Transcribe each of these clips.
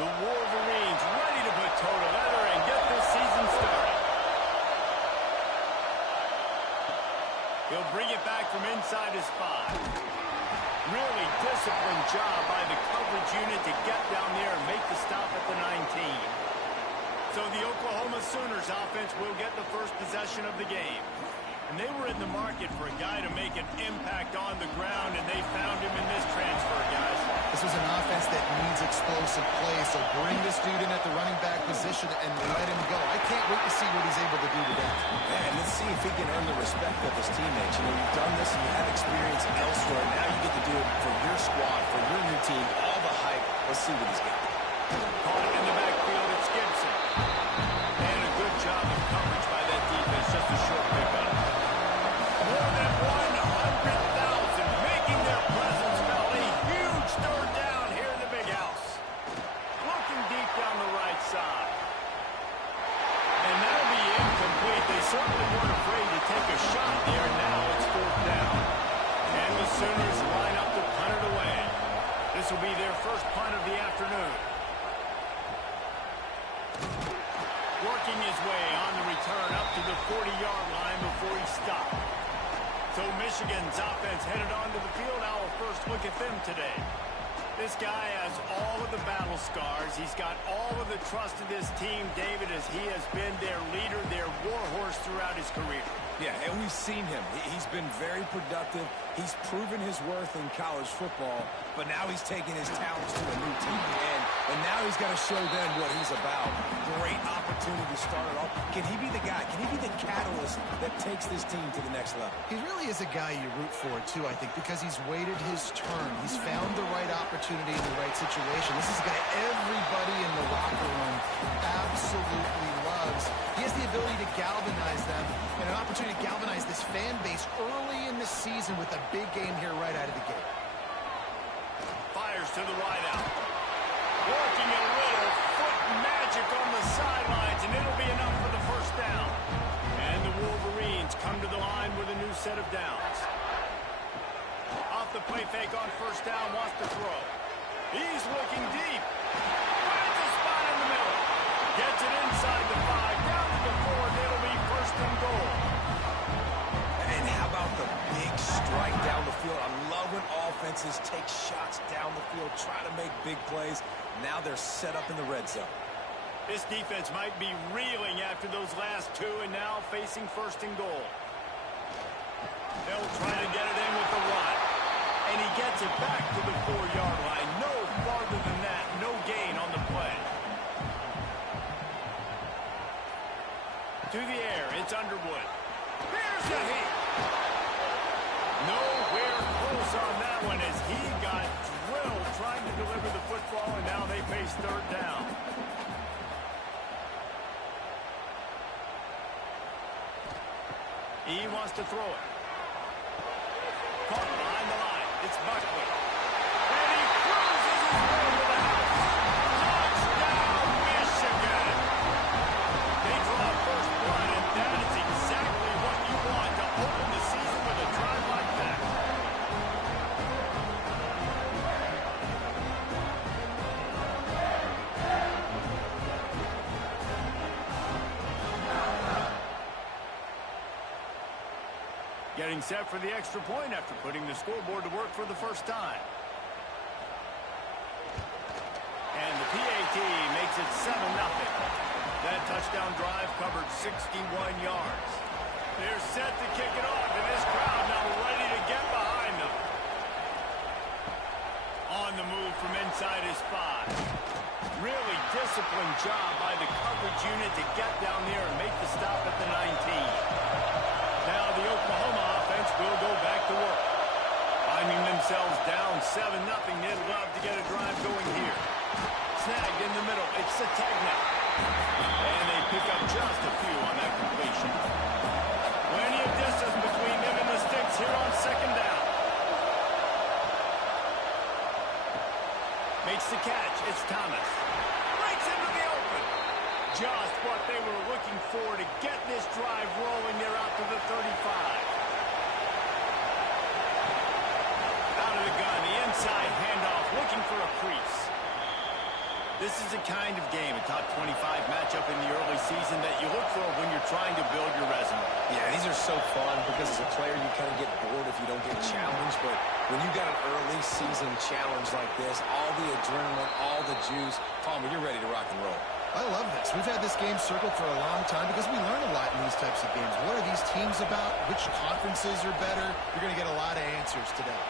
The Wolverines ready to put toe to leather and get this season started. He'll bring it back from inside his 5. Really disciplined job by the coverage unit to get down there and make the stop at the 19. So the Oklahoma Sooners offense will get the first possession of the game. And they were in the market for a guy to make an impact on the ground, and they found him in this transfer, guys. This was an offense that needs explosive play, so bring this dude in at the running back position and let him go. I can't wait to see what he's able to do today. And let's see if he can earn the respect of his teammates. You know, you've done this and you have experience elsewhere. Now you get to do it for your squad, for your new team, all the hype. Let's see what he's got. Caught in the backfield, it's Gibson. And a good job of coverage by that defense, just a short pickup. More than 100,000 making their presence felt. A huge third down here in the big house. Looking deep down the right side. And that'll be incomplete. They certainly weren't afraid to take a shot there. Now it's 4th down. And the Sooners line up to punt it away. This will be their first punt of the afternoon. Working his way on the return up to the 40-yard line before he stopped. So Michigan's offense headed onto the field. Our first look at them today. This guy has all of the battle scars. He's got all of the trust of this team, David, as he has been their leader, their warhorse throughout his career. Yeah, and we've seen him. He's been very productive. He's proven his worth in college football, but now he's taking his talents to a new team. And now he's got to show them what he's about. Great opportunity to start it off. Can he be the guy? Can he be the catalyst that takes this team to the next level? He really is a guy you root for, too, I think, because he's waited his turn. He's found the right opportunity in the right situation. This is a guy everybody in the locker room absolutely loves. He has the ability to galvanize them and an opportunity to galvanize this fan base early in the season with a big game here right out of the gate. Fires to the right out. Working a little foot magic on the sidelines, and it'll be enough for the first down. And the Wolverines come to the line with a new set of downs. Off the play fake on first down, wants to throw. He's looking deep. Finds a spot in the middle. Gets it inside the 5, down to the 4, and it'll be first and goal. And how about the big strike down the field? I love when offenses take shots down the field, try to make big plays. Now they're set up in the red zone. This defense might be reeling after those last 2 and now facing first and goal. They'll try to get it in with the run. And he gets it back to the 4-yard line. No farther than that. No gain on the play. To the air, it's Underwood. Here's the hit. Nowhere close on that one as he got drilled trying to deliver the football, and now they face third down. He wants to throw it. Caught behind the line. It's Buckley. And he cruises his way to the house. Touchdown, Michigan. They draw first blood, and that is exactly what you want to open the season with a drive like that. Getting set for the extra point after putting the scoreboard to work for the first time. And the PAT makes it 7-0. That touchdown drive covered 61 yards. They're set to kick it off, and this crowd now ready to get behind them. On the move from inside his 5. Really disciplined job by the coverage unit to get down there and make the stop at the 19. Now the Oklahoma offense will go back to work. Finding themselves down 7-0, they'd love to get a drive going here. Snagged in the middle, it's Sategna. And they pick up just a few on that completion. Plenty of distance between them and the sticks here on second down. Makes the catch, it's Thomas. Breaks into the open. Just what they were looking for to get this drive rolling. They're out to the 35. Out of the gun, the inside handoff, looking for a crease. This This is the kind of game, a top 25 matchup in the early season that you look for when you're trying to build your resume. Yeah, these are so fun because as a player you kind of get bored if you don't get challenged, but when you got an early season challenge like this, all the adrenaline, all the juice, Palmer, you're ready to rock and roll. I love this. We've had this game circled for a long time because we learn a lot in these types of games. What are these teams about? Which conferences are better? You're going to get a lot of answers today.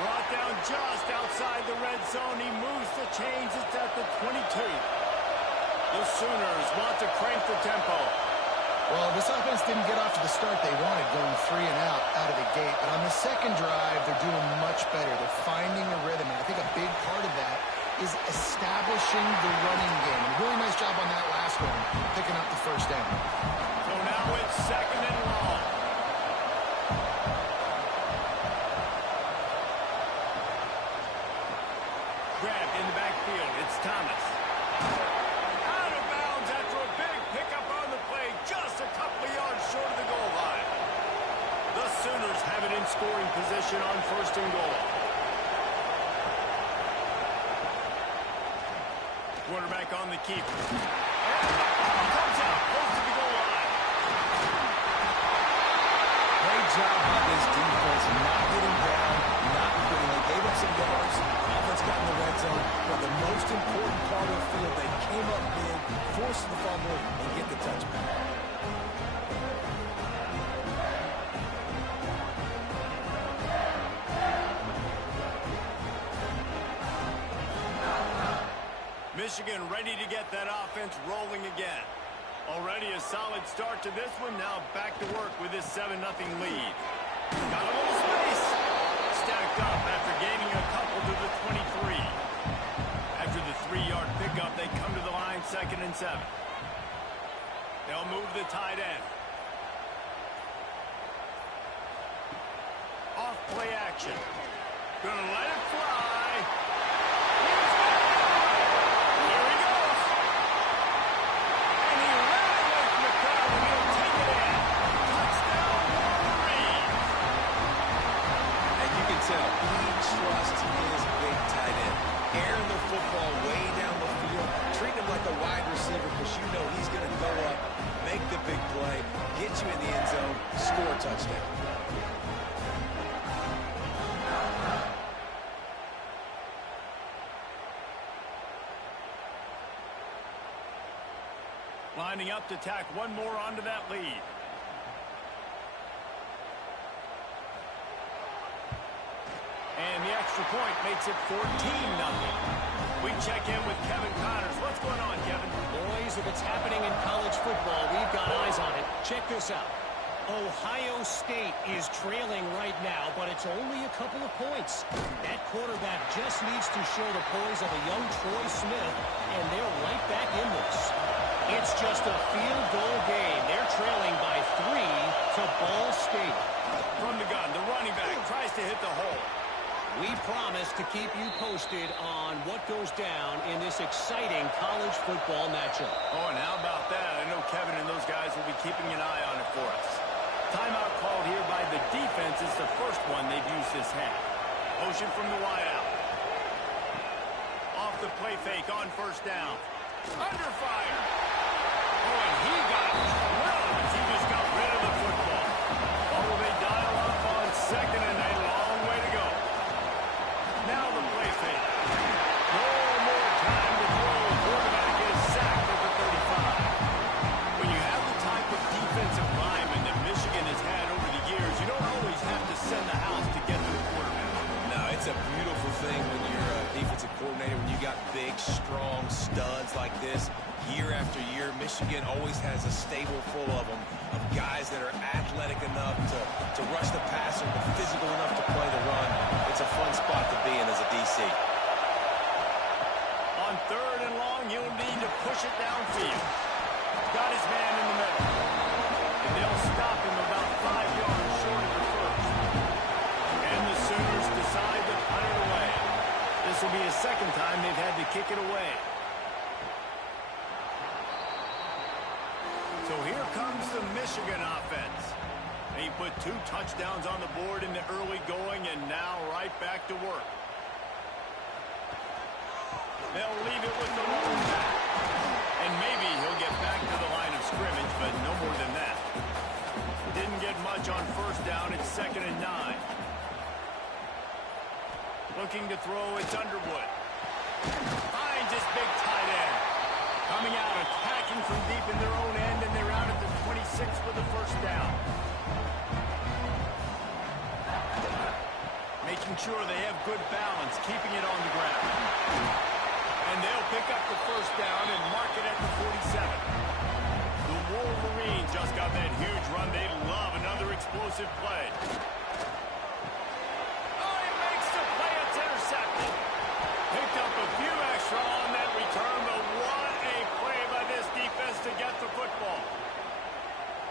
Brought down just outside the red zone. He moves the chains. It's at the 22. The Sooners want to crank the tempo. Well, this offense didn't get off to the start they wanted, going 3 and out of the gate. But on the second drive, they're doing much better. They're finding a rhythm, and I think a big part of that is establishing the running game. And a really nice job on that last one, picking up the first down. So now it's 2nd and long. Grabbed in the backfield. It's Thomas. Out of bounds after a big pickup on the play, just a couple of yards short of the goal line. The Sooners have it in scoring position on 1st and goal. Quarterback on the keeper. And the ball comes out close to the goal line. Great job by this defense, not getting down, not quitting. They gave up some yards. Offense got in the red zone, but the most important part of the field, they came up big, forced the fumble, and get the touchback. Michigan ready to get that offense rolling again. Already a solid start to this one. Now back to work with this 7-0 lead. Got a little space. Stacked up after gaining a couple to the 23. After the 3-yard pickup, they come to the line 2nd and 7. They'll move the tight end. Off play action. Gonna let it fly. He trusts his big tight end. Airing the football way down the field, treating him like a wide receiver because you know he's going to go up, make the big play, get you in the end zone, score a touchdown. Lining up to tack one more onto that lead. And the extra point makes it 14-0. We check in with Kevin Connors. What's going on, Kevin? Boys, if it's happening in college football, we've got eyes on it. Check this out. Ohio State is trailing right now, but it's only a couple of points. That quarterback just needs to show the poise of a young Troy Smith, and they're right back in this. It's just a field goal game. They're trailing by 3 to Ball State. From the gun, the running back tries to hit the hole. We promise to keep you posted on what goes down in this exciting college football matchup. Oh, and how about that? I know Kevin and those guys will be keeping an eye on it for us. Timeout called here by the defense. It's the first one they've used this half. Motion from the wide out. Off the play fake on 1st down. Under fire. Oh, and he got thrilled as he just got rid of the football. Oh, they dial up on 2nd and a long way to go. Now the play fake. No more time to throw. Quarterback is sacked at the 35. When you have the type of defensive lineman that Michigan has had over the years, you don't always have to send the house to get to the quarterback. No, it's a beautiful thing when you're a defensive coordinator, when you got big, strong studs like this. Year after year, Michigan always has a stable full of them, of guys that are athletic enough to rush the passer, but physical enough to play the run. It's a fun spot to be in as a DC. On 3rd and long, you'll need to push it downfield. Got his man in the middle. And they'll stop him about 5 yards short of the first. And the Sooners decide to punt it away. This will be the 2nd time they've had to kick it away. So here comes the Michigan offense. They put 2 touchdowns on the board in the early going and now right back to work. They'll leave it with the lone back. And maybe he'll get back to the line of scrimmage, but no more than that. Didn't get much on first down. It's 2nd and 9. Looking to throw, it's Underwood. Finds his big tight end. Coming out, attacking from deep in their own end, and they're out at the 26 for the first down. Making sure they have good balance, keeping it on the ground. And they'll pick up the first down and mark it at the 47. The Wolverines just got that huge run. They love another explosive play. Oh, he makes the play. It's intercepted. Picked up a few extra on that return, but what a play by this defense to get the football.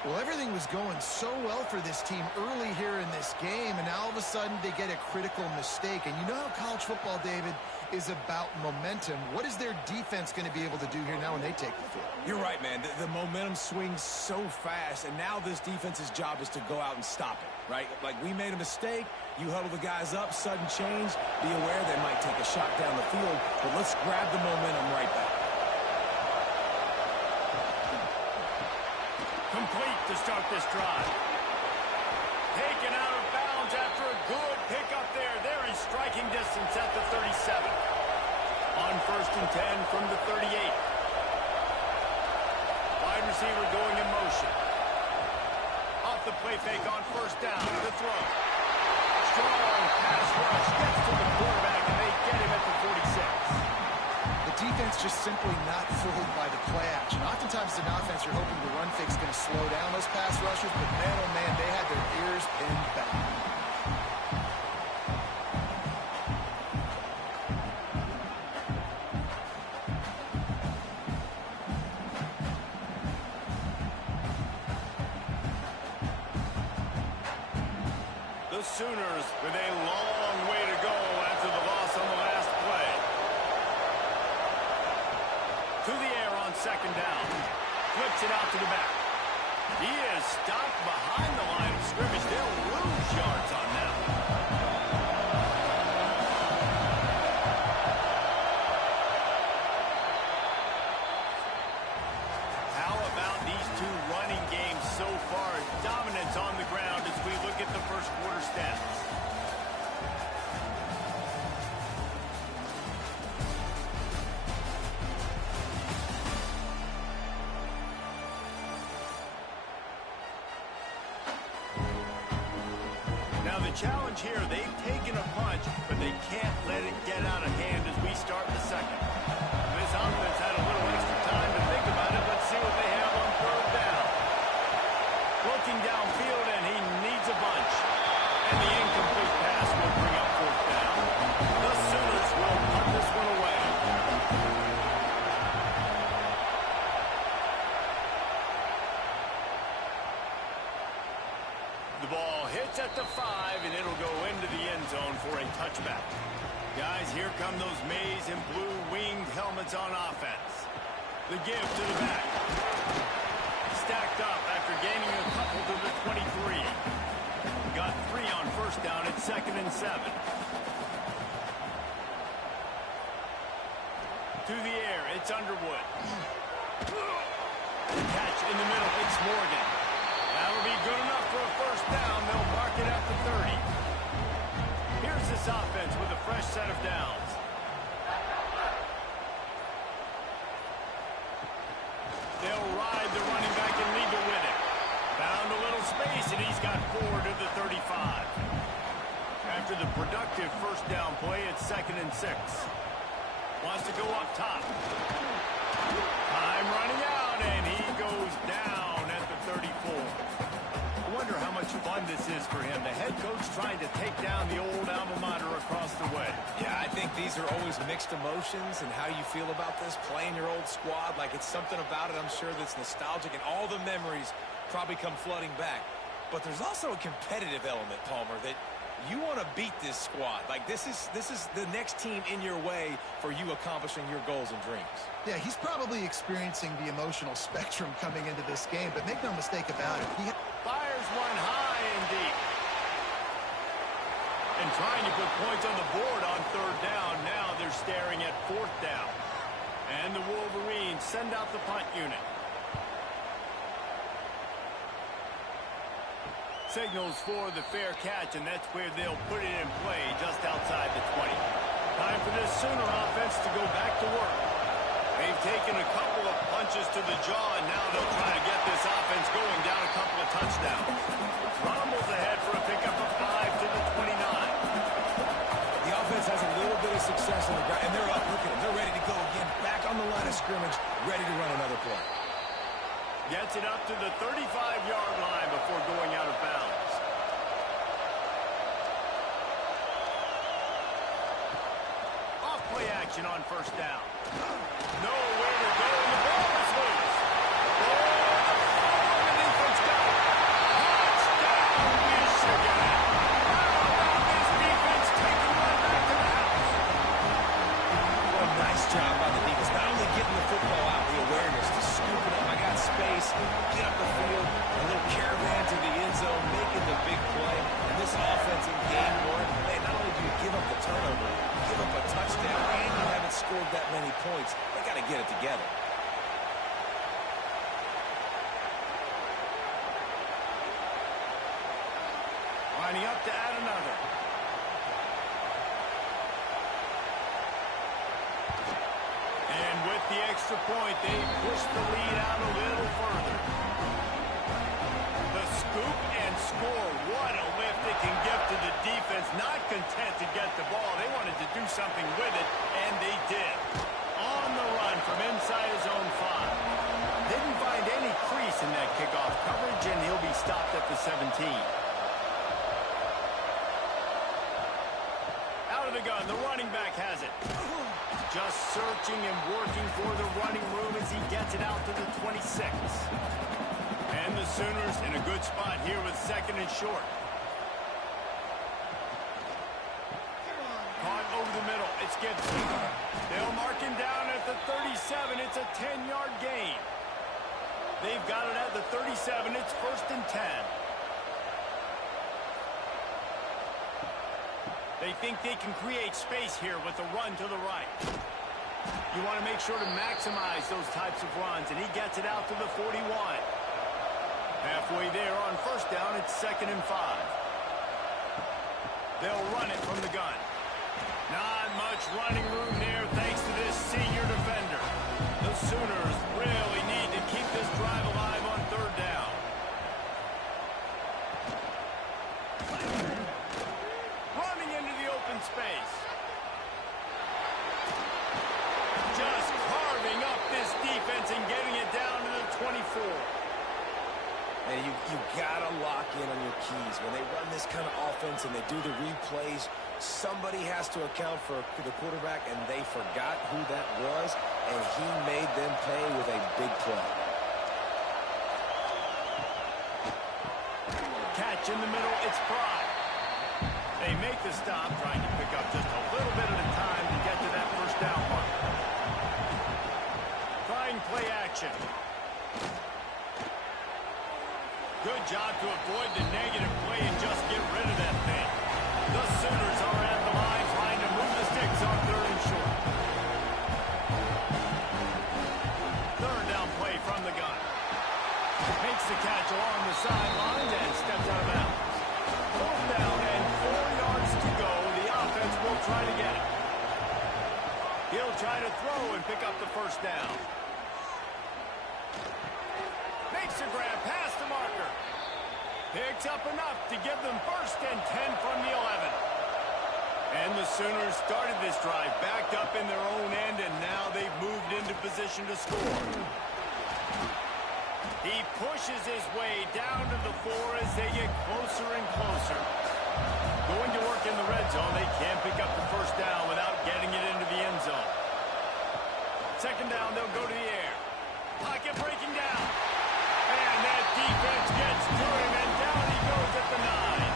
Well, everything was going so well for this team early here in this game, and now all of a sudden they get a critical mistake. And you know how college football, David, is about momentum. What is their defense going to be able to do here now when they take the field? You're right, man. The momentum swings so fast, and now this defense's job is to go out and stop it, right? Like, we made a mistake. You huddle the guys up, sudden change. Be aware they might take a shot down the field, but let's grab the momentum right back. Complete to start this drive. Taken out of bounds after a good pickup there. They're in striking distance at the 37. On 1st and 10 from the 38. Wide receiver going in motion. Off the play fake on first down. The throw. Strong pass rush. Gets to the quarterback, and they get him at the 46. The defense just simply not fooled by the play action. Oftentimes as an offense, you're hoping the run fake is going to slow down those pass rushers, but man, oh man, they had their ears pinned back. The Sooners with a long way to go after the loss on the last play. To the air on 2nd down. Flips it out to the back. He is stopped behind the line of scrimmage. They'll lose yards on that one. How about these two running games so far? Dominance on the ground as we look at the first quarter stats. The challenge here, they've taken a punch, but they can't let it get out of hand as we start the second. This offense had a little extra time to think about it. Let's see what they have on 3rd down. Looking downfield, and he needs a bunch. And the incomplete pass will bring up 4th down. The Sooners will punt this one away. The ball hits at the 5, and it'll go into the end zone for a touchback. Guys, here come those maize and blue winged helmets on offense. The give to the back. Stacked up after gaining a couple to the 23. Got 3 on first down at 2nd and 7. To the air, it's Underwood. Catch in the middle, it's Morgan. That'll be good enough for a first down. They'll mark it at the 30. Here's this offense with a fresh set of downs. They'll ride the running back and lead it with it. Found a little space, and he's got 4 to the 35. After the productive first down play, it's 2nd and 6. Wants to go up top. Time running out, and he goes down at the 34. I wonder how much fun this is for him. The head coach trying to take down the old alma mater across the way. Yeah, I think these are always mixed emotions and how you feel about this, playing your old squad. Like, it's something about it, I'm sure, that's nostalgic, and all the memories probably come flooding back. But there's also a competitive element, Palmer, that you want to beat this squad. Like, this is the next team in your way for you accomplishing your goals and dreams. Yeah, he's probably experiencing the emotional spectrum coming into this game, but make no mistake about it. Fires one high and deep. And trying to put points on the board on third down. Now they're staring at fourth down. And the Wolverines send out the punt unit. Signals for the fair catch, and that's where they'll put it in play just outside the 20. Time for this Sooner offense to go back to work. They've taken a couple of punches to the jaw, and now they'll try to get this offense going down a couple of touchdowns. Rumbles ahead for a pickup of 5 to the 29. The offense has a little bit of success on the ground, and they're up. Look at them. They're ready to go again. Back on the line of scrimmage, ready to run another play. Gets it up to the 35-yard line before going out of bounds. Off play action on first down. Nowhere to go, and the ball is loose. The defense got it. Touchdown, Michigan. How about this defense taking one back to the house? What a nice job by the defense. Not only getting the football out, the awareness to scoop it up. I got space, get up the field, a little caravan to the end zone, making the big play. And this offense in game one, man, not only do you give up the turnover, you give up a touchdown, and you haven't scored that many points. They got to get it together. Lining up to add another. And with the extra point, they push the lead out a little further. The scoop and score. What a lift it can give to the defense. Not content to get the ball. They wanted to do something with it, and they did. On the run from inside his own 5. Didn't find any crease in that kickoff coverage, and he'll be stopped at the 17. Out of the gun, the running back has it. Just searching and working for the running room as he gets it out to the 26. And the Sooners in a good spot here with second and short. Caught over the middle. It's Gibson. They'll mark him down at the 37. It's a 10-yard gain. They've got it at the 37. It's first and 10. They think they can create space here with a run to the right. You want to make sure to maximize those types of runs, and he gets it out to the 41. Halfway there on first down, it's second and 5. They'll run it from the gun. Not much running room there thanks to this senior defender. The Sooners really need to keep this drive alive on third down. Running into the open space. Just carving up this defense and getting it down to the 24. And you got to lock in on your keys. When they run this kind of offense and they do the replays, somebody has to account for the quarterback, and they forgot who that was, and he made them pay with a big play. Catch in the middle, it's Pride. They make the stop, trying to pick up just a little bit at a time to get to that first down mark. Trying play action. Good job to avoid the negative play and just get rid of that thing. The Sooners are at the line trying to move the sticks on third and short. Third down play from the gun. Makes the catch along the sideline and steps out of bounds. Fourth down and 4 yards to go. The offense will try to get it. He'll try to throw and pick up the first down. Makes a grab past the marker. Picks up enough to give them first and 10 from the 11. And the Sooners started this drive backed up in their own end, and now they've moved into position to score. He pushes his way down to the 4 as they get closer and closer. Going to work in the red zone, they can't pick up the first down without getting it into the end zone. Second down, they'll go to the air. Pocket breaking down. And that defense gets to him, and down he goes at the 9.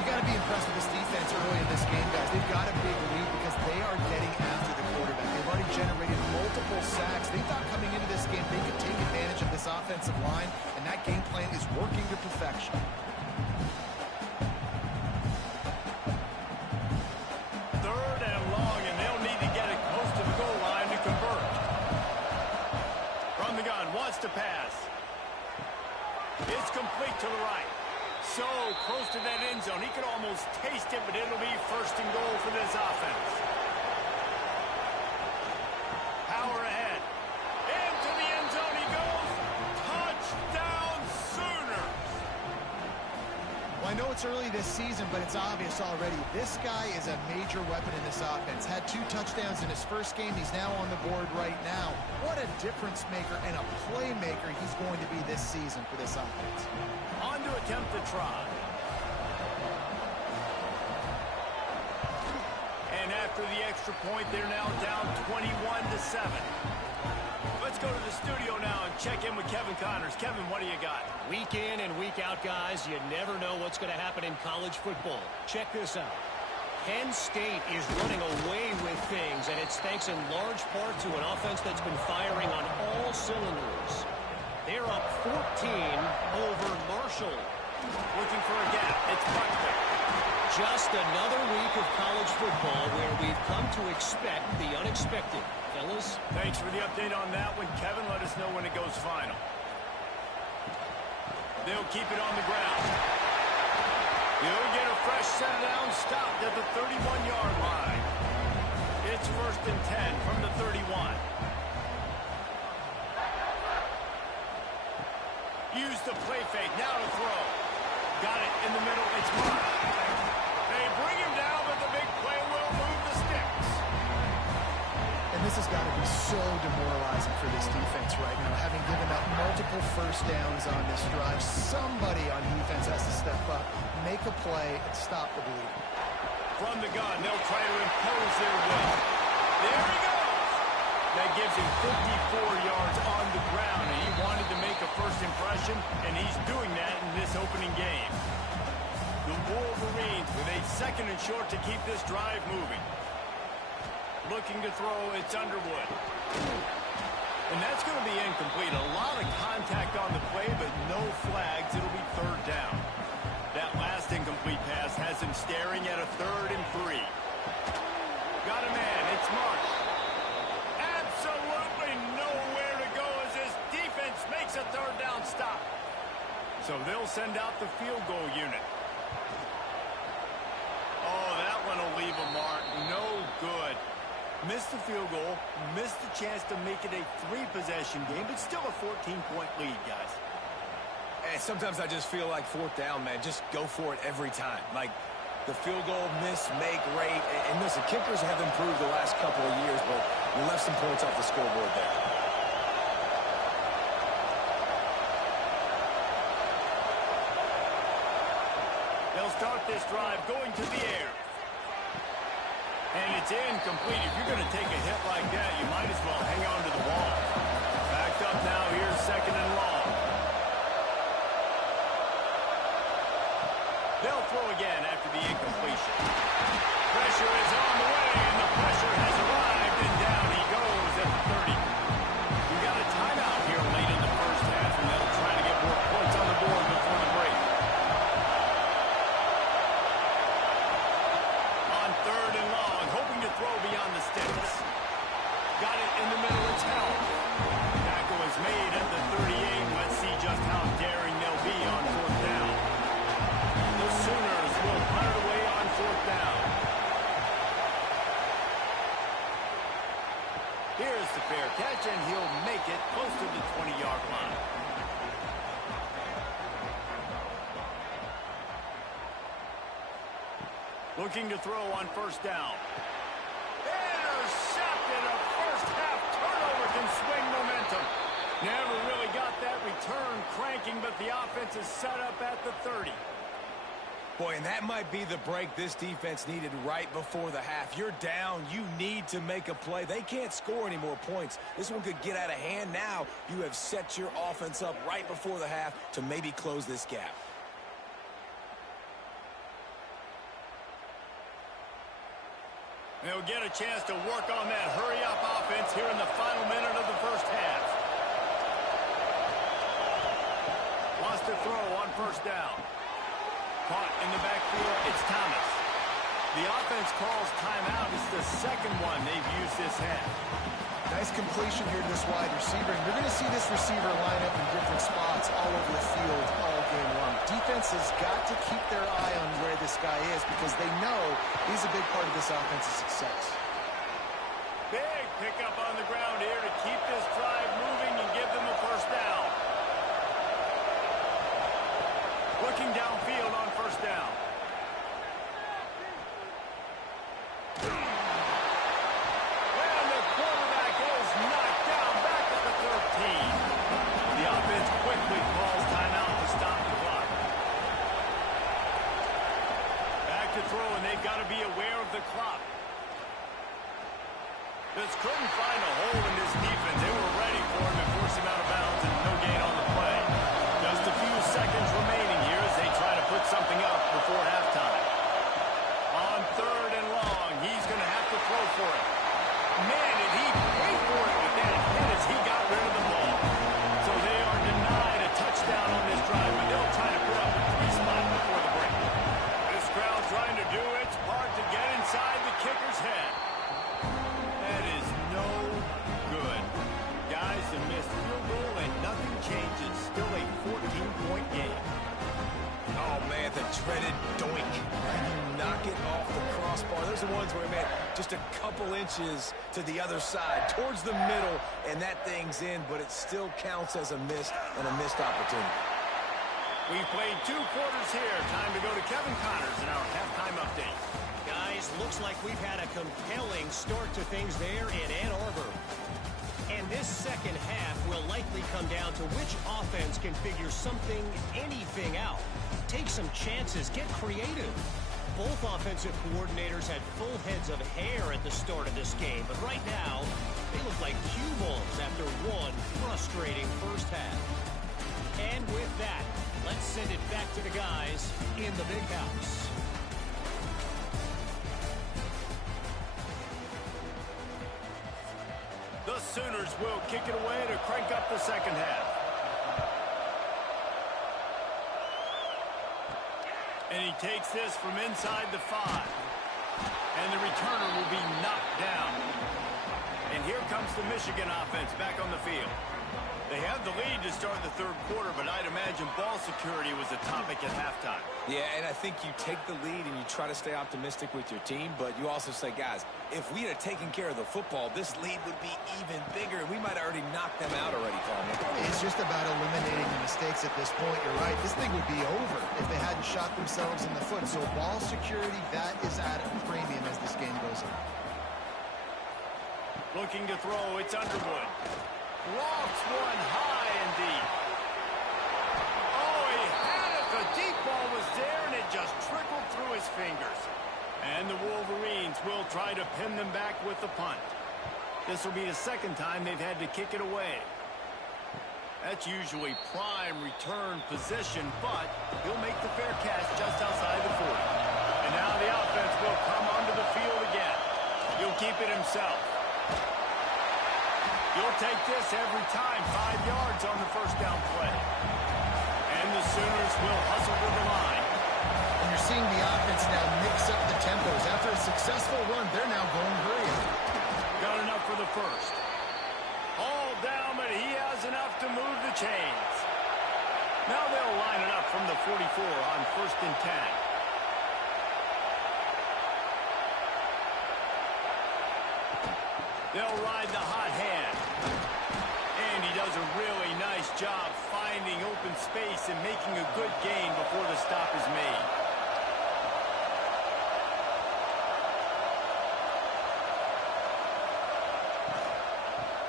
You got to be impressed with this defense early in this game, guys. They've got a big lead because they are getting after the quarterback. They've already generated multiple sacks. They thought coming into this game they could take advantage of this offensive line, and that game plan is working to perfection. So close to that end zone. He could almost taste it, but it'll be first and goal for this offense. Power ahead. Into the end zone he goes. Touchdown Sooners. Well, I know it's early this season, but it's obvious already. This guy is a major weapon in this offense. Had 2 touchdowns in his first game. He's now on the board right now. What a difference maker and a playmaker he's going to be this season for this offense. On to attempt the try. And after the extra point, they're now down 21-7. Let's go to the studio now and check in with Kevin Connors. Kevin, what do you got? Week in and week out, guys, you never know what's going to happen in college football. Check this out. Penn State is running away with things, and it's thanks in large part to an offense that's been firing on all cylinders. They're up 14 over Marshall. Looking for a gap. It's Buckner. Just another week of college football where we've come to expect the unexpected. Fellas? Thanks for the update on that one, Kevin. Let us know when it goes final. They'll keep it on the ground. He'll get a fresh set down, stopped at the 31-yard line. It's first and 10 from the 31. Use the play fake. Now to throw. Got it in the middle. It's Mark. They bring him down, but the big play will move the sticks. And this has got to be so demoralizing for this defense right now. Having given up multiple first downs on this drive, somebody on defense has to step up, make a play, and stop the bleeding. From the gun, they'll try to impose their will. There he goes. That gives him 54 yards on the ground, and he wanted to make a first impression, and he's doing that in this opening game. The Wolverines with a second and short to keep this drive moving. Looking to throw, it's Underwood. And that's going to be incomplete. A lot of contact on the play, but no flags. It'll be third down. That last incomplete pass has him staring at a 3rd and 3. Got a man. It's Mark. Absolutely nowhere to go as this defense makes a 3rd down stop. So they'll send out the field goal unit. Oh, that one will leave a mark. No good. Missed the field goal, missed the chance to make it a 3-possession game, but still a 14-point lead, guys. And sometimes I just feel like 4th down, man. Just go for it every time. Like the field goal miss, make rate. And listen, kickers have improved the last couple of years, but we left some points off the scoreboard there. They'll start this drive going to the air. And it's incomplete. If you're going to take a hit like that, you might as well hang on to the ball. Backed up now. Here's 2nd and long. They'll throw again after the incompletion. Pressure is on the way, and the pressure has arrived, and down he goes at the 30. We got a timeout here late in the first half, and they'll try to get more points on the board before the break. On 3rd and long, hoping to throw beyond the sticks. Got it in the middle. It's Hell. Tackle is made at the 38. Let's see just how daring they'll be on 4th down. The Sooners will punt it away on 4th down. Here's the fair catch, and he'll make it close to the 20-yard line. Looking to throw on 1st down. Intercepted. A first-half turnover can swing momentum. Never really got that return cranking, but the offense is set up at the 30. Boy, and that might be the break this defense needed right before the half. You're down. You need to make a play. They can't score any more points. This one could get out of hand now. You have set your offense up right before the half to maybe close this gap. They'll get a chance to work on that hurry-up offense here in the final minute of the first half. Wants to throw on 1st down. Caught in the backfield, it's Thomas. The offense calls timeout. It's the 2nd one they've used this half. Nice completion here to this wide receiver. And you're going to see this receiver line up in different spots all over the field all game long. Defense has got to keep their eye on where this guy is because they know he's a big part of this offense's success. Big pickup on the ground here to keep this drive moving and give them a first down. Looking downfield on first down. And the quarterback is knocked down back at the 13. The offense quickly calls timeout to stop the clock. Back to throw, and they've got to be aware of the clock. Just couldn't find a hole in this defense. They were ready for him and forced him out of bounds, and no gain on the play. Just a few seconds remaining here as they try to put something up before halftime. On 3rd and long, he's going to have to throw for it. Man, did he pay for it with that hit as he got rid of the ball. So they are denied a touchdown on this drive, but they'll try to put up a 3-spot before the break. This crowd trying to do its part to get inside the kicker's head. That is no good. Guys, a missed field goal and nothing changes. Still a 14-point game. Oh, man, the dreaded doink. Knock it off the crossbar. Those are ones where he made just a couple inches to the other side, towards the middle, and that thing's in, but it still counts as a missed opportunity. We've played 2 quarters here. Time to go to Kevin Connors in our halftime update. Guys, looks like we've had a compelling start to things there in Ann Arbor. And this second half will likely come down to which offense can figure something, anything out. Take some chances, get creative. Both offensive coordinators had full heads of hair at the start of this game, but right now, they look like cue balls after one frustrating first half. And with that, let's send it back to the guys in the big house. The Sooners will kick it away to crank up the second half. And he takes this from inside the 5. And the returner will be knocked down. And here comes the Michigan offense back on the field. They have the lead to start the 3rd quarter, but I'd imagine ball security was a topic at halftime. Yeah, and I think you take the lead and you try to stay optimistic with your team, but you also say, guys, if we had taken care of the football, this lead would be even bigger, and we might have already knocked them out already, Palmer. It's just about eliminating the mistakes at this point. You're right. This thing would be over if they hadn't shot themselves in the foot. So ball security, that is at a premium as this game goes on. Looking to throw, it's Underwood. Lofts one high and deep. Oh, he had it. The deep ball was there, and it just trickled through his fingers. And the Wolverines will try to pin them back with the punt. This will be the 2nd time they've had to kick it away. That's usually prime return position, but he'll make the fair catch just outside the 40. And now the offense will come onto the field again. He'll keep it himself. You'll take this every time. 5 yards on the first down play. And the Sooners will hustle to the line. And you're seeing the offense now mix up the tempos. After a successful run, they're now going hurry up. Got enough for the first. All down, but he has enough to move the chains. Now they'll line it up from the 44 on 1st and 10. They'll ride the hot hand. And he does a really nice job finding open space and making a good gain before the stop is made.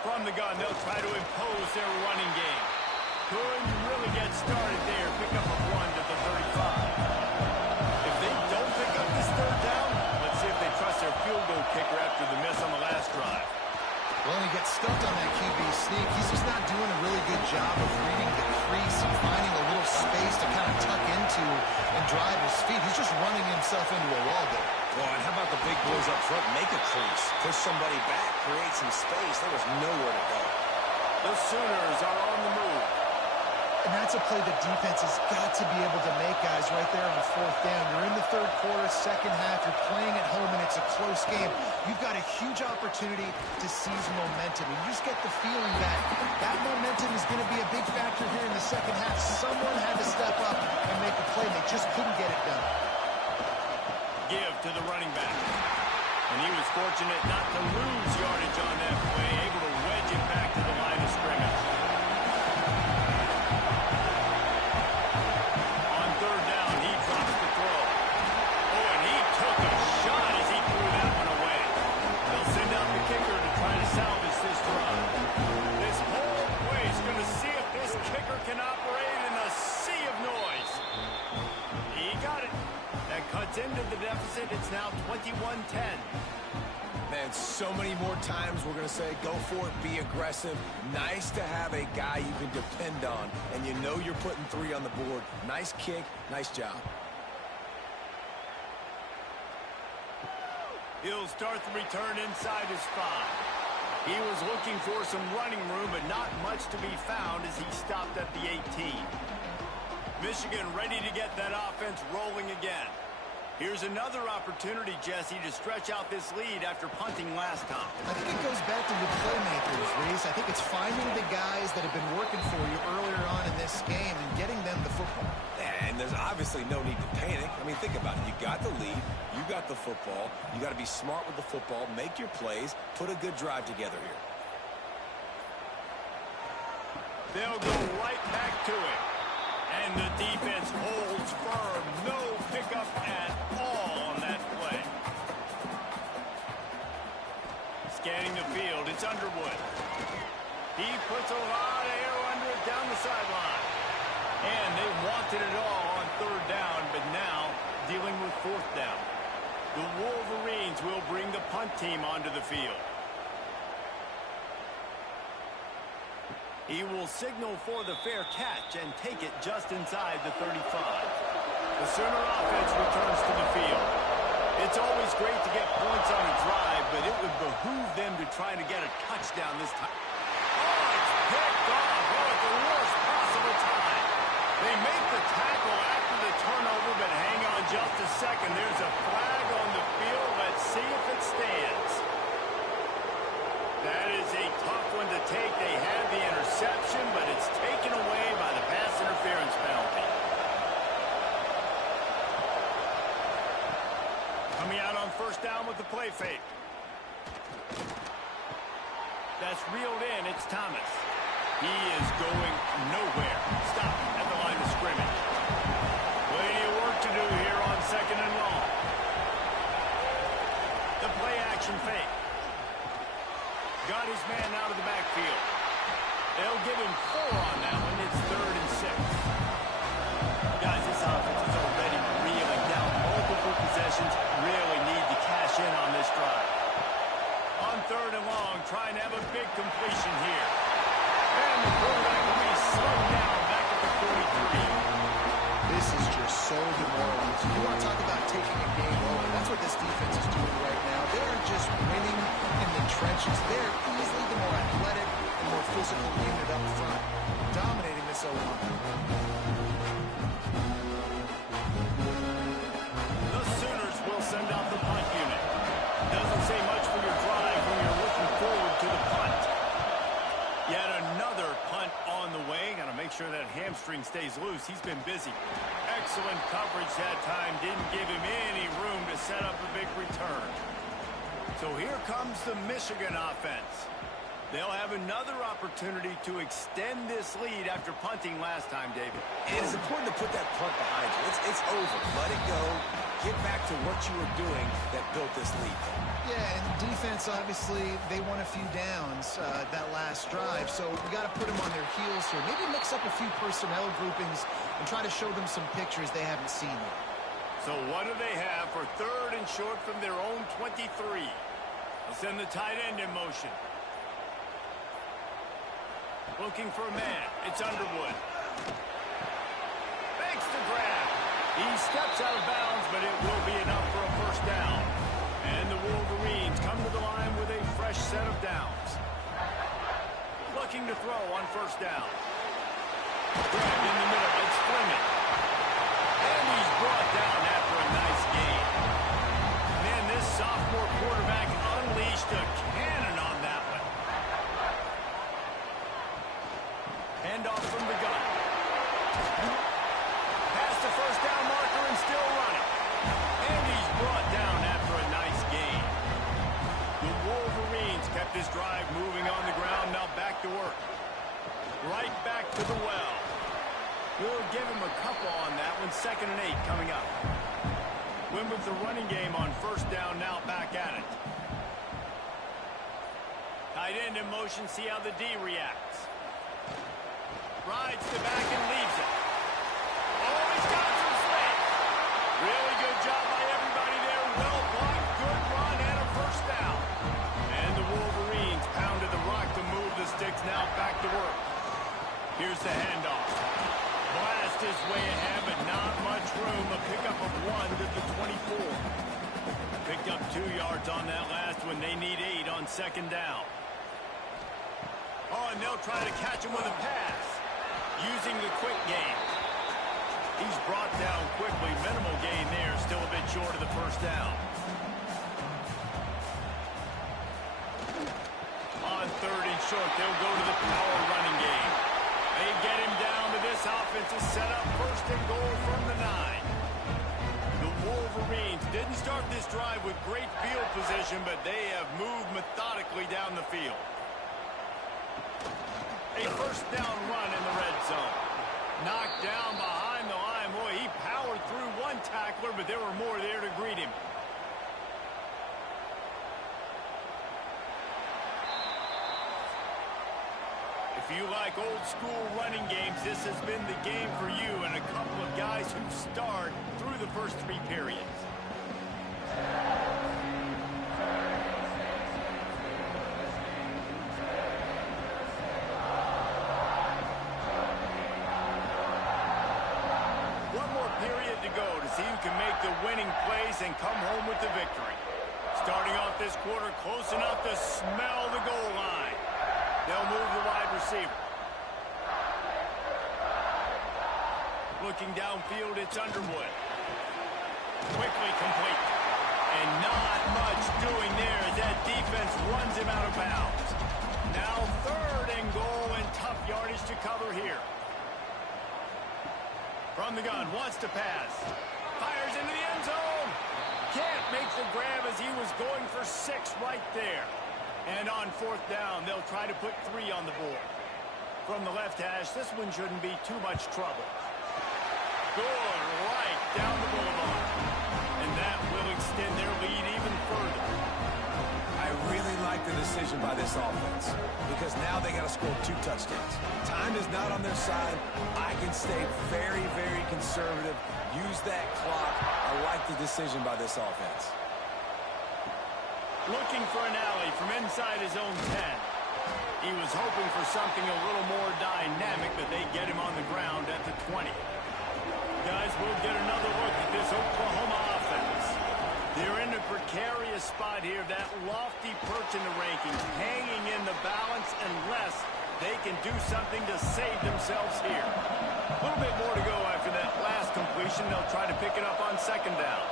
From the gun, they'll try to impose their running game. Couldn't really get started there. Pick up a 1 to the 35. If they don't pick up this 3rd down, let's see if they trust their field goal kicker after the miss on the last drive. Well, he gets stuck on that QB sneak. He's just not doing a really good job of reading the crease and finding a little space to kind of tuck into and drive his feet. He's just running himself into a wall there. Well, and how about the big boys up front? Make a crease, push somebody back, create some space. There was nowhere to go. The Sooners are on the move. And that's a play the defense has got to be able to make, guys, right there on fourth down. You're in the third quarter, second half. You're playing at home, and it's a close game. You've got a huge opportunity to seize momentum. And you just get the feeling that that momentum is going to be a big factor here in the second half. Someone had to step up and make a play. They just couldn't get it done. Give to the running back. And he was fortunate not to lose yardage on that play, able to wedge it back to the line of scrimmage. On third down, he drops the throw. Oh, and he took a shot as he threw that one away. They'll send out the kicker to try to salvage this drive. This whole play is going to see if this kicker can operate in a sea of noise. He got it. That cuts into the deficit. It's now 21-10. Man, so many more times we're going to say, go for it, be aggressive. Nice to have a guy you can depend on, and you know you're putting 3 on the board. Nice kick, nice job. He'll start the return inside his 5. He was looking for some running room, but not much to be found as he stopped at the 18. Michigan ready to get that offense rolling again. Here's another opportunity, Jesse, to stretch out this lead after punting last time. I think it goes back to the playmakers, Reese. I think it's finding the guys that have been working for you earlier on in this game and getting them the football. And there's obviously no need to panic. I mean, think about it. You got the lead. You got the football. You got to be smart with the football. Make your plays. Put a good drive together here. They'll go right back to it. And the defense holds firm. No pickup at all on that play. Scanning the field, it's Underwood. He puts a lot of air under it down the sideline. And they wanted it all on third down, but now dealing with fourth down. The Wolverines will bring the punt team onto the field. He will signal for the fair catch and take it just inside the 35. The Sooner offense returns to the field. It's always great to get points on a drive, but it would behoove them to try to get a touchdown this time. Oh, it's picked off. Oh, at the worst possible time. They make the tackle after the turnover, but hang on just a second. There's a flag on the field. Let's see if it stands. That is a tough one to take. They had the interception, but it's taken away by the pass interference penalty. Coming out on first down with the play fake. That's reeled in. It's Thomas. He is going nowhere. Stop at the line of scrimmage. Plenty of work to do here on second and long. The play action fake. Got his man out of the backfield. They'll give him 4 on that one. It's 3rd and 6. Guys, this offense is already reeling down multiple possessions. Really need to cash in on this drive. On 3rd and long, trying to have a big completion here. And the quarterback will be slowed down back at the 43. This is just so demoralizing. You want to talk about taking a game over. That's what this defense is doing right now. They are just winning in the trenches. They're easily the more athletic and more physical unit up front, dominating this O-line. The Sooners will send out the punt unit. Doesn't say much for your drive when you're looking forward to the punt. Yet another punt on the way. Got to make sure that hamstring stays loose. He's been busy. Excellent coverage that time. Didn't give him any room to set up a big return. So here comes the Michigan offense. They'll have another opportunity to extend this lead after punting last time, David. And it's important to put that punt behind you. It's over. Let it go. Get back to what you were doing that built this lead. Yeah, and defense, obviously, they won a few downs that last drive, so we got to put them on their heels here. Maybe mix up a few personnel groupings and try to show them some pictures they haven't seen yet. So what do they have for 3rd and short from their own 23? They'll send the tight end in motion. Looking for a man. It's Underwood. Makes the grab. He steps out of bounds, but it will be enough for a first down. And the Wolverines come to the line with a fresh set of downs. Looking to throw on first down. Grabbed in the middle. It's Fleming. And he's brought down after a nice gain. Man, this sophomore quarterback unleashed a cannon on that one. Handoff from the gun. Past the first down marker and still running. And he's brought down after a nice gain. The Wolverines kept this drive moving on the ground. Now back to work. Right back to the well. We'll give him a couple on that one. 2nd and 8 coming up. Win with the running game on first down, now back at it. Tight end in motion, see how the D reacts. Rides the back and leaves it. Oh, he's got some space. Really good job by everybody there. Well blocked, good run, and a first down. And the Wolverines pounded the rock to move the sticks, now back to work. Here's the handoff. Blast his way ahead, but not much room. A pickup of 1 to the 24. Picked up 2 yards on that last one. They need 8 on 2nd down. Oh, and they'll try to catch him with a pass. Using the quick game. He's brought down quickly. Minimal gain there. Still a bit short of the first down. On 3rd and short, they'll go to the power running game. They get him down to this offensive setup. 1st and goal from the 9. The Wolverines didn't start this drive with great field position, but they have moved methodically down the field. A first down run in the red zone. Knocked down behind the line. Boy, he powered through one tackler, but there were more there to greet him. If you like old school running games, this has been the game for you and a couple of guys who starred through the first 3 periods. One more period to go to see who can make the winning plays and come home with the victory. Starting off this quarter close enough to smell the goal line. They'll move the wide receiver. Looking downfield, it's Underwood. Quickly complete. And not much doing there as that defense runs him out of bounds. Now 3rd and goal and tough yardage to cover here. From the gun, wants to pass. Fires into the end zone. Can't make the grab as he was going for 6 right there. And on 4th down, they'll try to put 3 on the board. From the left hash, this one shouldn't be too much trouble. Good, right down the boulevard. And that will extend their lead even further. I really like the decision by this offense because now they got to score 2 touchdowns. Time is not on their side. I can stay very, very conservative. Use that clock. I like the decision by this offense. Looking for an alley from inside his own 10. He was hoping for something a little more dynamic, but they get him on the ground at the 20. Guys, we'll get another look at this Oklahoma offense. They're in a precarious spot here, that lofty perch in the rankings, hanging in the balance unless they can do something to save themselves here. A little bit more to go after that last completion. They'll try to pick it up on 2nd down.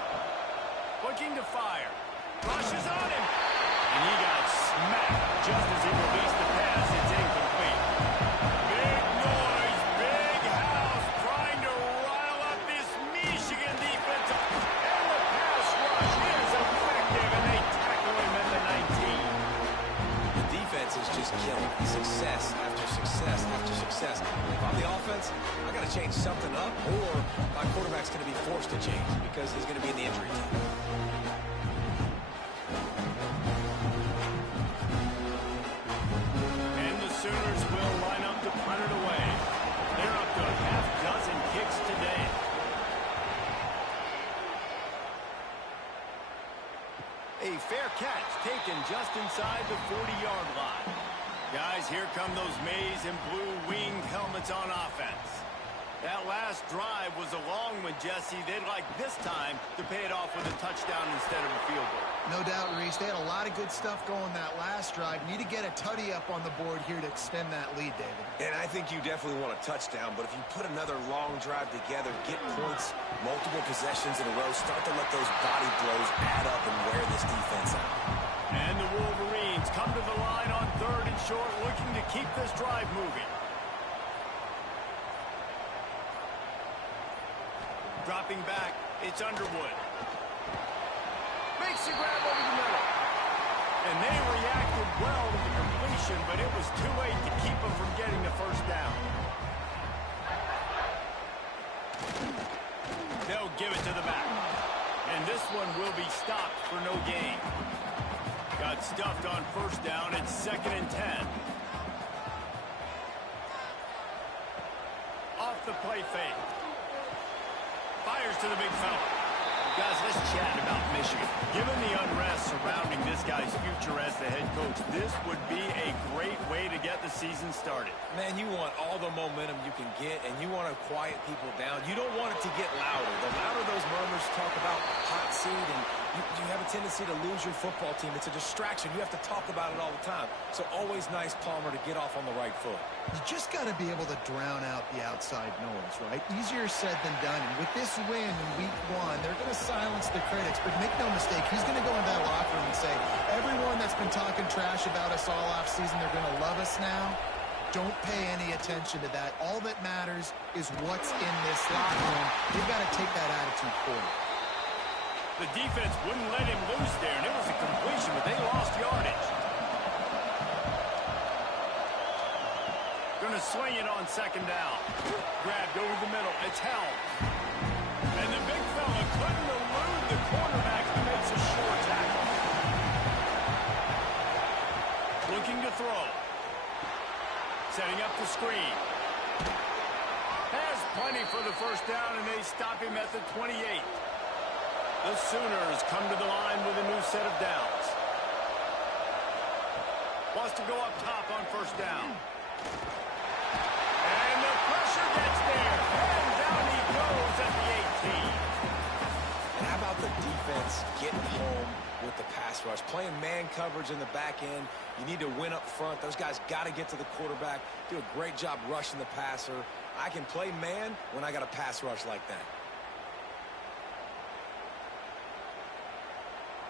Looking to fire. Rushes on him. And he got smacked just as he released the pass. It's incomplete. Big noise, big house, trying to rile up this Michigan defense. And the pass rush is effective, and they tackle him at the 19. The defense is just killing. Success after success after success. If I'm the offense, I got to change something up, or my quarterback's going to be forced to change because he's going to be in the injury time. Sooners will line up to punt it away. They're up to a half-dozen kicks today. A fair catch taken just inside the 40-yard line. Guys, here come those maize and blue winged helmets on offense. That last drive was a long one, Jesse. They'd like this time to pay it off with a touchdown instead of a field goal. No doubt, Reese. They had a lot of good stuff going that last drive. Need to get a tutty up on the board here to extend that lead, David. And I think you definitely want a touchdown, but if you put another long drive together, get points, multiple possessions in a row, start to let those body blows add up and wear this defense out. And the Wolverines come to the line on 3rd and short, looking to keep this drive moving. Dropping back, it's Underwood. Makes the grab over the middle. And they reacted well to the completion, but it was too late to keep them from getting the first down. They'll give it to the back. And this one will be stopped for no gain. Got stuffed on 1st down. It's 2nd and 10. Off the play fake. Fires to the big fella. Guys, let's chat about Michigan. Given the unrest surrounding this guy's future as the head coach, this would be a great way to get the season started. Man, you want all the momentum you can get, and you want to quiet people down. You don't want it to get louder. The louder those murmurs talk about hot seat, and you have a tendency to lose your football team. It's a distraction. You have to talk about it all the time. So always nice, Palmer, to get off on the right foot. You just got to be able to drown out the outside noise, right? Easier said than done. And with this win in week 1, they're going to silence the critics. But make no mistake, he's going to go into that locker room and say, everyone that's been talking trash about us all offseason, they're going to love us now. Don't pay any attention to that. All that matters is what's in this locker room. They've got to take that attitude forward. The defense wouldn't let him loose there, and it was a completion, but they lost yardage. Going to swing it on 2nd down. Grabbed over the middle. It's held. And the big fella couldn't elude the quarterback who makes a short tackle. Looking to throw. Setting up the screen. Has plenty for the 1st down, and they stop him at the 28. The Sooners come to the line with a new set of downs. Wants to go up top on 1st down. And the pressure gets there. And down he goes at the 18. And how about the defense getting home with the pass rush? Playing man coverage in the back end. You need to win up front. Those guys got to get to the quarterback. Do a great job rushing the passer. I can play man when I got a pass rush like that.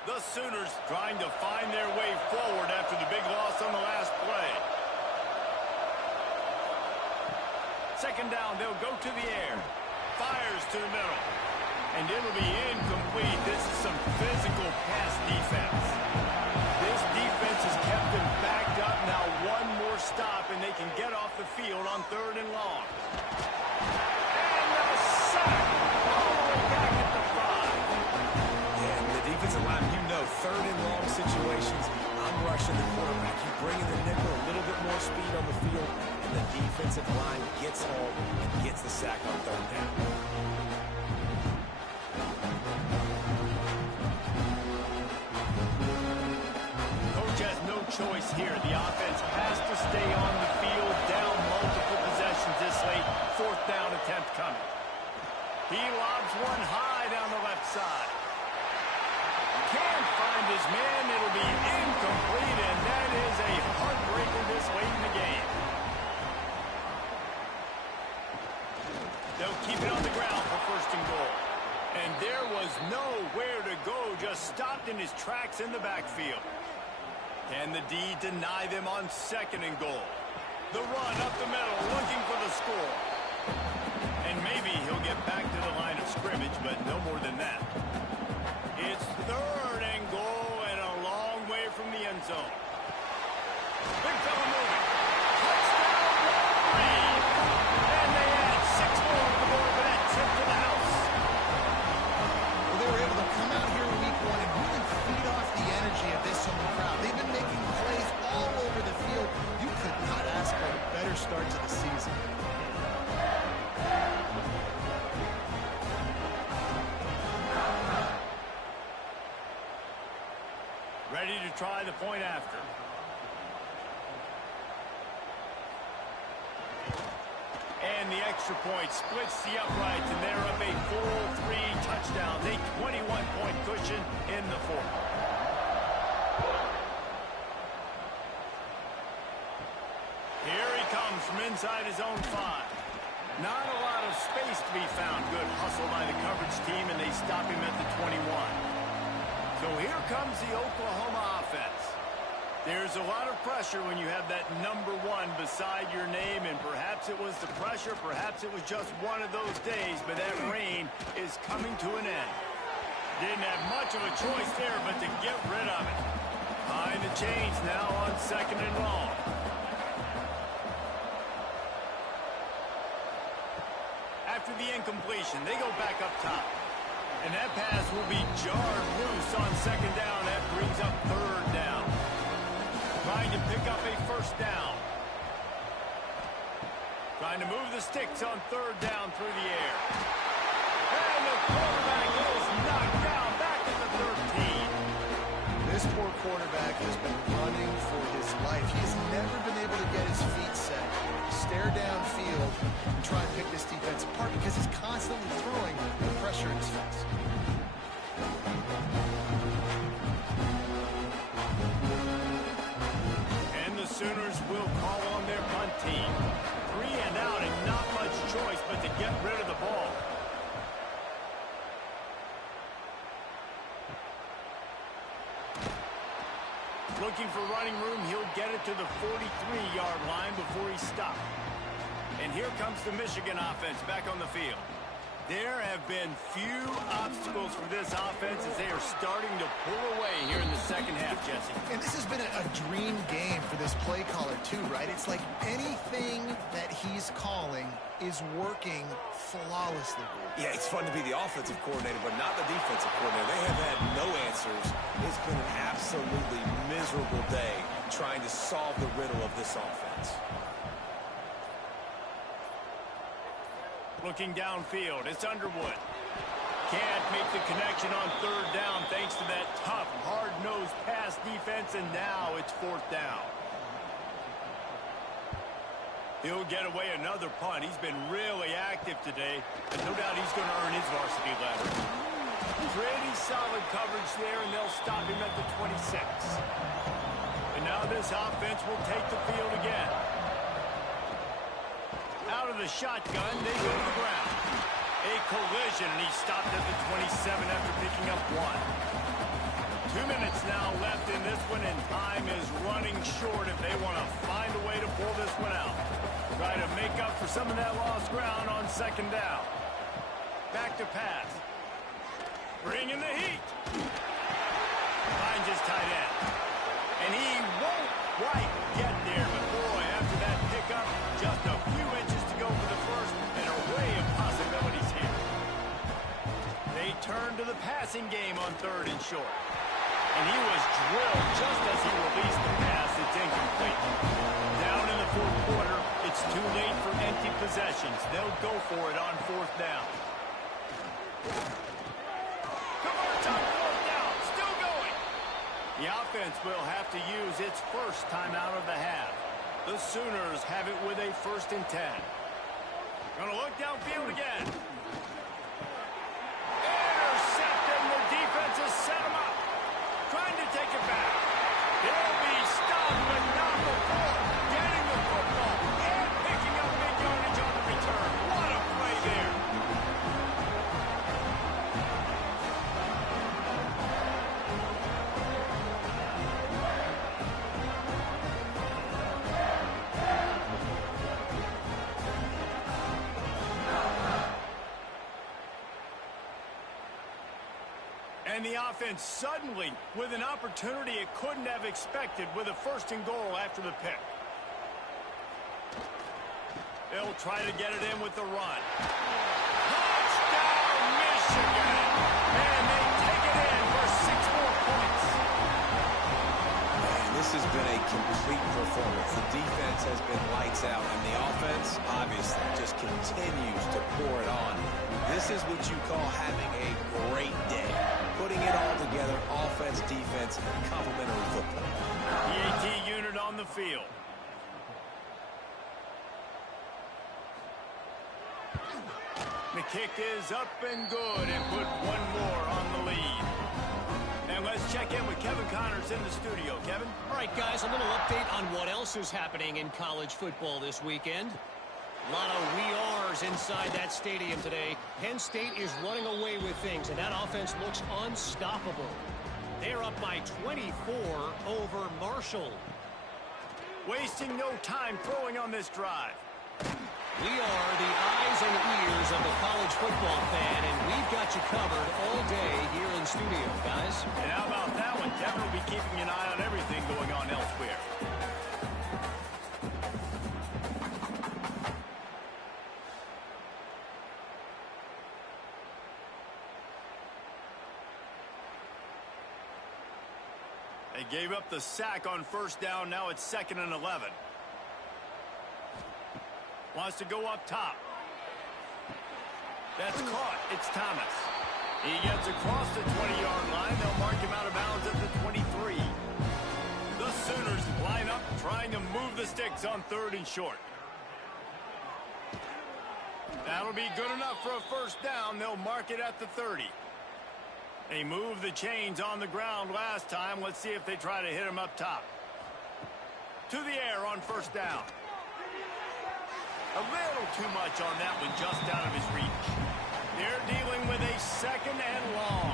The Sooners trying to find their way forward after the big loss on the last play. 2nd down, they'll go to the air. Fires to the middle. And it'll be incomplete. This is some physical pass defense. This defense has kept them backed up. Now one more stop, and they can get off the field on 3rd and long. And a sack all the way back at the 5. And the defensive line, you know, 3rd and long situations, I'm rushing the quarterback. You bring in the nickel, a little bit more speed on the field, and the defensive line gets home and gets the sack on 3rd down. Coach has no choice here. The offense has to stay on the field, down multiple possessions this late. 4th down attempt coming. He lobs one high down the left side. Can't find his man. It'll be incomplete, and that is a heartbreaker this late in the game. They'll keep it on the ground for 1st and goal. And there was nowhere to go, just stopped in his tracks in the backfield. Can the D deny them on 2nd and goal? The run up the middle, looking for the score. And maybe he'll get back to the line of scrimmage, but no more than that. It's 3rd and goal and a long way from the end zone. Big fella moving. Touchdown, Wolverine. And they add 6 more to the board with that tip to the house. Well, they were able to come out here in week 1 and really feed off the energy of this home crowd. They've been making plays all over the field. You could not ask for a better start to the season. Ready to try the point after. And the extra point splits the uprights, and they're up a full 3 touchdowns, a 21-point cushion in the fourth. Here he comes from inside his own 5. Not a lot of space to be found. Good hustle by the coverage team, and they stop him at the 21. So here comes the Oklahoma offense. There's a lot of pressure when you have that number 1 beside your name, and perhaps it was the pressure, perhaps it was just one of those days, but that reign is coming to an end. Didn't have much of a choice there but to get rid of it. Behind the chains now on 2nd and long. After the incompletion, they go back up top. And that pass will be jarred loose on 2nd down. That brings up 3rd down. Trying to pick up a 1st down. Trying to move the sticks on 3rd down through the air. And the quarterback is knocked down back to the 13. This poor quarterback has been running for his life. He's never been able to get his feet set, stare downfield, and try and pick this defense apart because he's constantly throwing the pressure in his face. Sooners will call on their punt team. 3 and out and not much choice but to get rid of the ball. Looking for running room, he'll get it to the 43-yard line before he's stopped. And here comes the Michigan offense back on the field. There have been few obstacles for this offense as they are starting to pull away here in the 2nd half, Jesse. And this has been a dream game for this play caller, too, right? It's like anything that he's calling is working flawlessly. Yeah, it's fun to be the offensive coordinator, but not the defensive coordinator. They have had no answers. It's been an absolutely miserable day trying to solve the riddle of this offense. Looking downfield, it's Underwood. Can't make the connection on 3rd down thanks to that tough, hard-nosed pass defense, and now it's 4th down. He'll get away another punt. He's been really active today, and no doubt he's going to earn his varsity letter. Pretty solid coverage there, and they'll stop him at the 26. And now this offense will take the field again. Out of the shotgun, they go to the ground. A collision, and he stopped at the 27 after picking up 1. 2 minutes now left in this one, and time is running short if they want to find a way to pull this one out. Try to make up for some of that lost ground on 2nd down. Back to pass. Bring in the heat. Finds his tight end. And he won't quite get there, but boy, after that pickup, just a few inches to go for the first, and a array of possibilities here. They turn to the passing game on 3rd and short. And he was drilled just as he released the pass. It's incomplete. Down in the 4th quarter, it's too late for empty possessions. They'll go for it on 4th down. Converts on 4th down. Still going. The offense will have to use its first timeout of the half. The Sooners have it with a 1st and 10. Gonna look downfield again. Intercepted, and the defense has set him up. Trying to take it back. He'll be stopped, but not before getting the football and picking up big yardage on the return. What a play there. And the offense suddenly with an opportunity it couldn't have expected with a 1st and goal after the pick. They'll try to get it in with the run. Touchdown, Michigan! And they take it in for 6 more points. Man, this has been a complete performance. The defense has been lights out, and the offense, obviously, just continues to pour it on. This is what you call having a great day. Putting it all together, offense, defense, complementary football. The AT unit on the field. The kick is up and good and put one more on the lead. And let's check in with Kevin Connors in the studio. Kevin? All right, guys, a little update on what else is happening in college football this weekend. A lot of we are's inside that stadium today. Penn State is running away with things, and that offense looks unstoppable. They're up by 24 over Marshall. Wasting no time throwing on this drive. We are the eyes and ears of the college football fan, and we've got you covered all day here in studio, guys. And how about that one? Kevin will be keeping an eye on everything going on elsewhere. They gave up the sack on first down. Now it's 2nd and 11. Wants to go up top. That's caught. It's Thomas. He gets across the 20-yard line. They'll mark him out of bounds at the 23. The Sooners line up, trying to move the sticks on 3rd and short. That'll be good enough for a first down. They'll mark it at the 30. They moved the chains on the ground last time. Let's see if they try to hit him up top. To the air on first down. A little too much on that one, just out of his reach. They're dealing with a 2nd and long.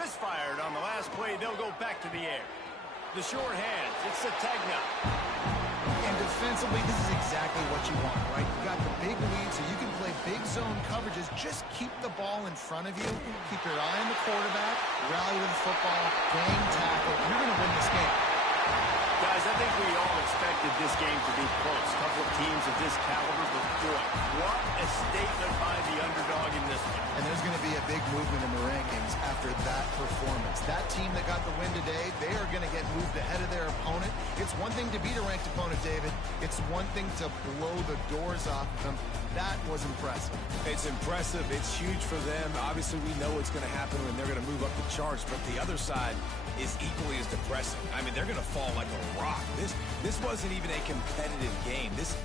Misfired on the last play. They'll go back to the air. The short hands. It's Sategna. And defensively, this is exactly what you want, right? You got the big lead, so you can play big zone coverages. Just keep the ball in front of you. Keep your eye on the quarterback. Rally with the football. Game tackle. You're going to win this game. Guys, I think we all expected this game to be close. A couple of teams of this caliber, but boy, what a statement by the underdog in this one. And there's going to be a big movement in the rankings after that performance. That team that got the win today, they are going to get moved ahead of their opponent. It's one thing to beat a ranked opponent, David. It's one thing to blow the doors off them. That was impressive. It's impressive. It's huge for them. Obviously, we know what's going to happen when they're going to move up the charts, but the other side is equally as depressing. I mean, they're going to fall like a rock. This wasn't even a competitive game. This